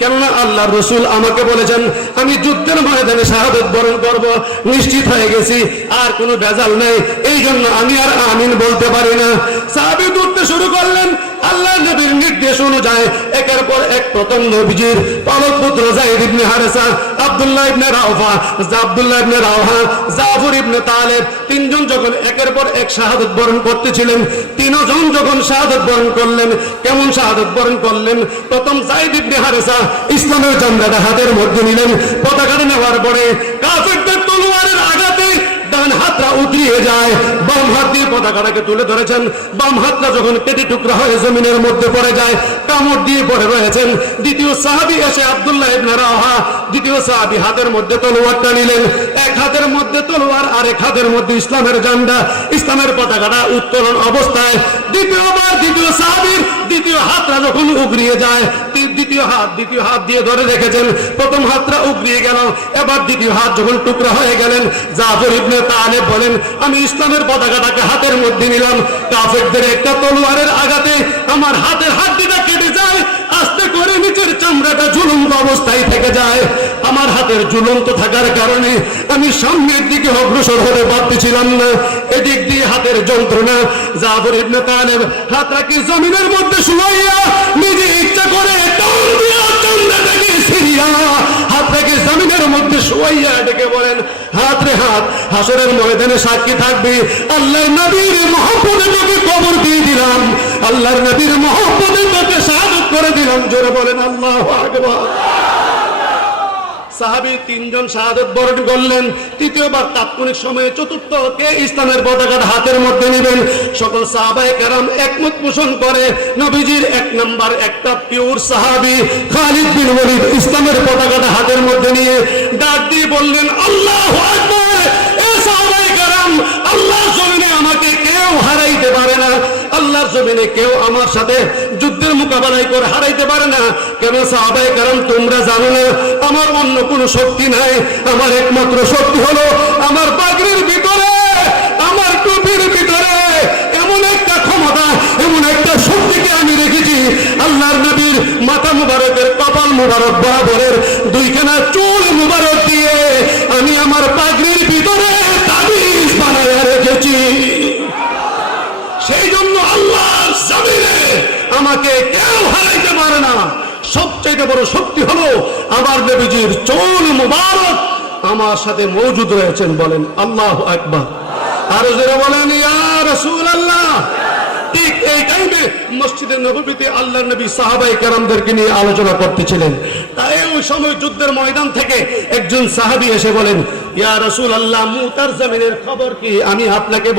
কেননা আল্লাহ রসুল আমাকে বলেছেন, আমি যুদ্ধের ময়দানে শাহাদত বরণ করব, নিশ্চিত হয়ে গেছি, আর কোনো ভেজাল নেই, এই জন্য আমি আর আমিন বলতে পারি না। সাহাবি দৌড়তে শুরু করলেন আল্লাহ নবীর নির্দেশ অনুযায়ী জাহিদ ইবনে হারেসা, আব্দুল্লাহ ইবনে ইবনে রাওহা, জাফর ইবনে তালেব, তিনজন যখন একের পর এক শাহাদত বরণ করতেছিলেন, তিনজন যখন শাহাদত বরণ করলেন, কেমন শাহাদত বরণ করলেন? প্রথম জাহিদ ইবনে হারেসা ইসলামের জান্ডাটা হাতের মধ্যে নিলেন, পতাকাটা নেওয়ার পরে কাফেরদের তলোয়ারের ডান উতরিয়ে যায়। বাম হাত দিয়ে পতাকাটাকে তুলে ধরেছেন। বাম হাতটা যখন কেটে টুকরা হয়ে জমিনের মধ্যে পড়ে যায়, কামড় দিয়ে পড়ে রয়েছেন। দ্বিতীয় সাহাবি এসে আব্দুল্লাহ ইবনে দ্বিতীয় সাহাবি হাতের মধ্যে তলোয়ারটা নিলেন। এক হাতের মধ্যে তলোয়ার আর এক হাতের মধ্যে ইসলামের জান্ডা ইসলামের পতাকাটা উত্তোলন অবস্থায় দ্বিতীয়বার দ্বিতীয় সাহাবির দ্বিতীয় হাতটা যখন উগরিয়ে যায় দ্বিতীয় হাত দ্বিতীয় হাত দিয়ে ধরে রেখেছেন। প্রথম হাতটা উগরিয়ে গেল। এবার দ্বিতীয় হাত যখন টুকরা হয়ে গেলেন জাফর ইবনে তালেব বলেন, আমি ইসলামের পতাকাটাকে হাতের মধ্যে নিলাম। কাফেরদের একটা তলোয়ারের আঘাতে আমার হাতের হাড্ডিটা কেটে যায়, আস্তে করে নিচের চামড়াটা ঝুলন্ত অবস্থায় থেকে যায়। আমার হাতের ঝুলন্ত থাকার কারণে আমি সামনের দিকে অগ্রসর হতে পারতেছিলাম না। এদিক দিয়ে হাতের যন্ত্রণা জাফর ইবনে তালেব হাতটাকে জমিনের মধ্যে শুয়াইয়া নিজে মধ্যে শোয়াইয়া ডেকে বলেন, হাত রে হাত, হাসরের ময়দানে সাক্ষী থাকবে। আল্লাহর নবীর মহব্বতে তোকে কবর দিয়ে দিলাম। আল্লাহর নবীর মহব্বতে তোকে সাহায্য করে দিলাম। জোরে বলেন, আল্লাহ আকবার। সাহাবি তিনজন শাহাদত বরণ করলেন। তৃতীয়বার তাৎক্ষণিক সময়ে চতুর্থ কে ইসলামের পতাকাটা হাতের মধ্যে নেবেন। সকল সাহাবায় কারাম একমত পোষণ করে, নবীজির এক নম্বর, একটা পিওর সাহাবি খালিদ বিন ইসলামের পতাকাটা হাতের মধ্যে নিয়ে ডাক দিয়ে বললেন, আল্লাহু! আল্লাহর জমিনে কেউ আমার সাথে যুদ্ধের মোকাবেলায় করে হারাইতে পারে না। কেন সাহাবায়ে কারণ তোমরা জানো না, আমার অন্য কোনো শক্তি নাই। আমার একমাত্র শক্তি হলো আমার পাগড়ির ভিতরে, আমার টুপির ভিতরে। এমন একটা ক্ষমতা, এমন একটা শক্তিকে আমি রেখেছি, আল্লাহর নবীর মাথা মুবারকের কপাল মুবারক বরাবরের দুইখানা চুল মুবারক দিয়ে আমি আমার পাগড়ির ভিতরে তাবিজ বানায় রেখেছি সেই জন্য আল্লাহর আমাকে কেউ হারাইতে পারে না। সবচাইতে বড় শক্তি হলো আমার নবীজির চুল মুবারক আমার সাথে মৌজুদ রয়েছেন বলেন, আল্লাহ আকবার। আরও যারা বলেন রাসূলুল্লাহ। ঠিক এই টাইমে মসজিদে নববীতে আল্লাহর নবী সাহাবাই কেরামদেরকে নিয়ে আলোচনা করতেছিলেন। তাই ওই সময় যুদ্ধের ময়দান থেকে একজন সাহাবী এসে বলেন, ইয়া রাসূলুল্লাহ, মুতার জমিনের খবর কি? আমি আপনাকে